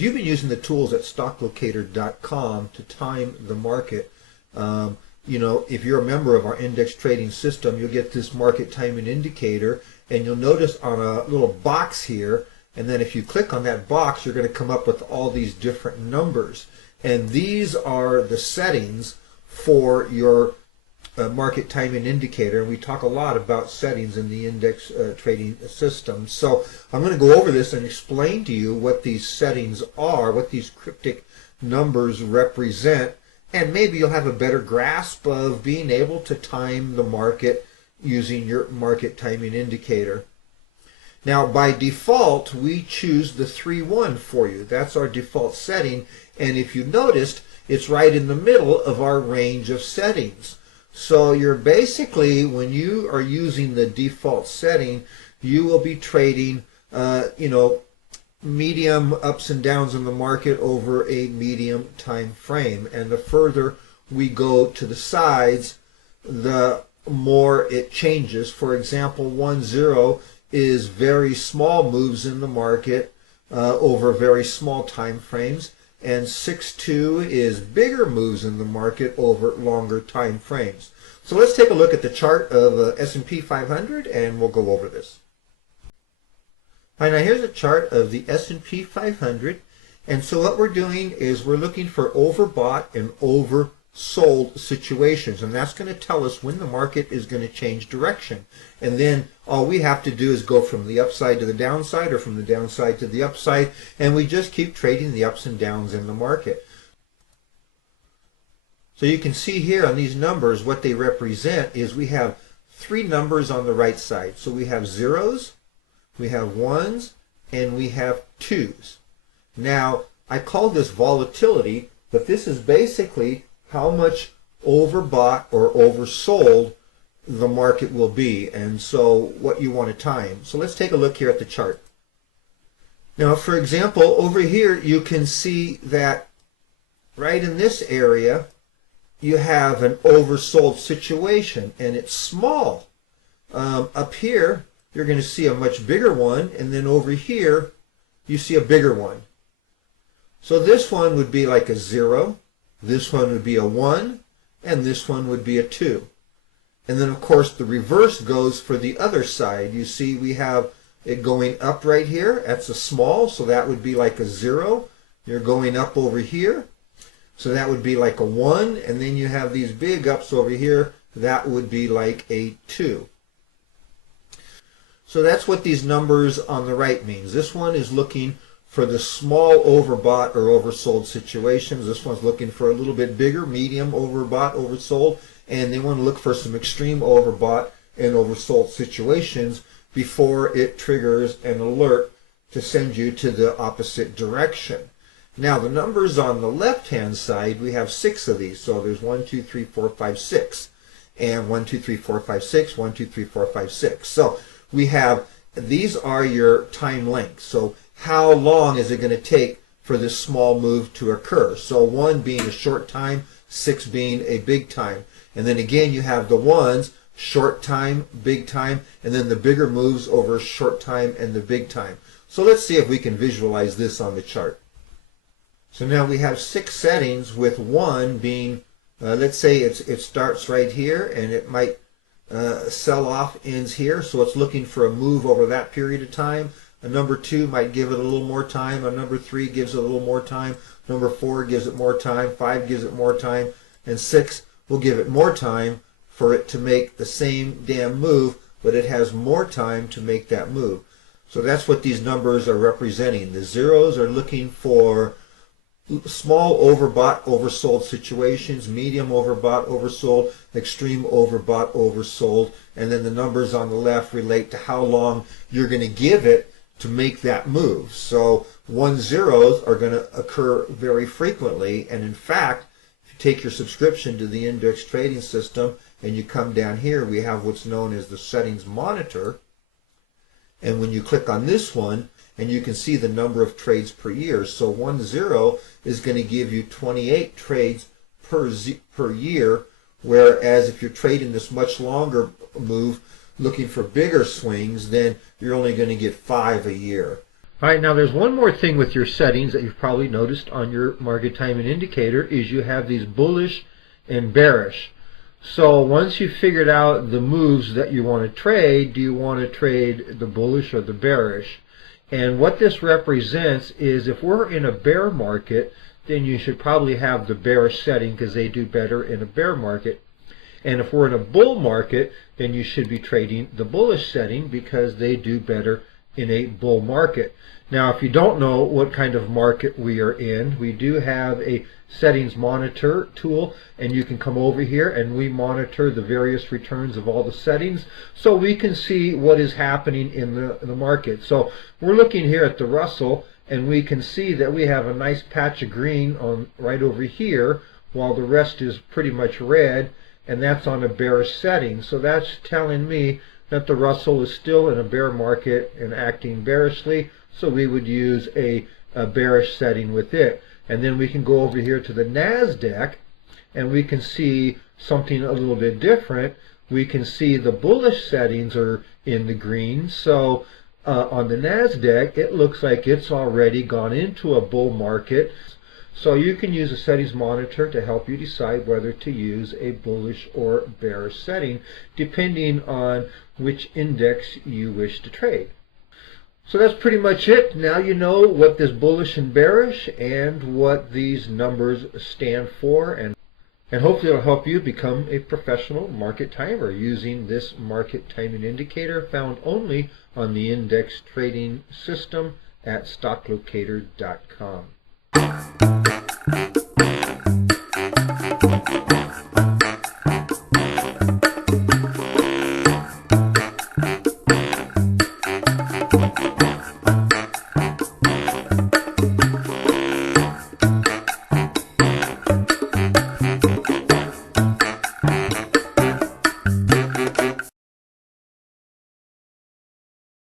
if you've been using the tools at StockLocater.com to time the market, you know, if you're a member of our index trading system, you'll get this market timing indicator, and you'll notice on a little box here, and then if you click on that box, you're going to come up with all these different numbers. And these are the settings for your market timing indicator. And we talk a lot about settings in the index trading system. So I'm going to go over this and explain to you what these settings are, what these cryptic numbers represent, and maybe you'll have a better grasp of being able to time the market using your market timing indicator. Now, by default, we choose the 3-1 for you. That's our default setting, and if you noticed, it's right in the middle of our range of settings. So you're basically, when you are using the default setting, you will be trading, you know, medium ups and downs in the market over a medium time frame. And the further we go to the sides, the more it changes. For example, 1-0 is very small moves in the market over very small time frames, and 6-2 is bigger moves in the market over longer time frames. So let's take a look at the chart of S&P 500, and we'll go over this. All right, now here's a chart of the S&P 500, and so what we're doing is we're looking for overbought and oversold situations, and that's going to tell us when the market is going to change direction. And then all we have to do is go from the upside to the downside, or from the downside to the upside, and we just keep trading the ups and downs in the market. So you can see here on these numbers, what they represent is we have three numbers on the right side. So we have zeros, we have ones, and we have twos. Now, I call this volatility, but this is basically how much overbought or oversold the market will be, and so what you want to time. So let's take a look here at the chart. Now, for example, over here you can see that right in this area you have an oversold situation, and it's small. Up here you're going to see a much bigger one, and then over here you see a bigger one. So this one would be like a 0, this one would be a 1, and this one would be a 2. And then of course the reverse goes for the other side. You see we have it going up right here. That's a small, so that would be like a 0. You're going up over here, so that would be like a 1. And then you have these big ups over here. That would be like a 2. So that's what these numbers on the right means. This one is looking for the small overbought or oversold situations. This one's looking for a little bit bigger, medium overbought, oversold, and they want to look for some extreme overbought and oversold situations before it triggers an alert to send you to the opposite direction. Now, the numbers on the left-hand side, we have 6 of these. So there's 1, 2, 3, 4, 5, 6. And 1, 2, 3, 4, 5, 6, 1, 2, 3, 4, 5, 6. So we have, these are your time lengths. So how long is it going to take for this small move to occur? So 1 being a short time, 6 being a big time. And then again, you have the ones, short time, big time, and then the bigger moves over short time and the big time. So let's see if we can visualize this on the chart. So now we have 6 settings, with 1 being, let's say it starts right here, and it might sell off, ends here, so it's looking for a move over that period of time. A number 2 might give it a little more time. A number 3 gives it a little more time. Number 4 gives it more time. 5 gives it more time. And 6 will give it more time for it to make the same damn move, but it has more time to make that move. So that's what these numbers are representing. The zeros are looking for small overbought, oversold situations, medium overbought, oversold, extreme overbought, oversold, and then the numbers on the left relate to how long you're going to give it to make that move. So 1-0s are going to occur very frequently, and in fact, if you take your subscription to the index trading system and you come down here, we have what's known as the settings monitor, and when you click on this one, and you can see the number of trades per year. So 1-0 is going to give you 28 trades per year, whereas if you're trading this much longer move, looking for bigger swings, then you're only going to get 5 a year. All right, now there's one more thing with your settings that you've probably noticed on your market timing indicator is you have these bullish and bearish. So once you've figured out the moves that you want to trade, do you want to trade the bullish or the bearish? And what this represents is if we're in a bear market, then you should probably have the bearish setting because they do better in a bear market. And if we're in a bull market, then you should be trading the bullish setting because they do better in a bull market. Now, if you don't know what kind of market we are in, we do have a settings monitor tool, and you can come over here and we monitor the various returns of all the settings so we can see what is happening in the market. So we're looking here at the Russell, and we can see that we have a nice patch of green on right over here while the rest is pretty much red, and that's on a bearish setting. So that's telling me that the Russell is still in a bear market and acting bearishly, so we would use a bearish setting with it. And then we can go over here to the NASDAQ, and we can see something a little bit different. We can see the bullish settings are in the green. So on the NASDAQ, it looks like it's already gone into a bull market. So you can use a settings monitor to help you decide whether to use a bullish or bearish setting, depending on which index you wish to trade. So that's pretty much it. Now you know what this bullish and bearish and what these numbers stand for, and hopefully it'll help you become a professional market timer using this market timing indicator found only on the index trading system at StockLocater.com.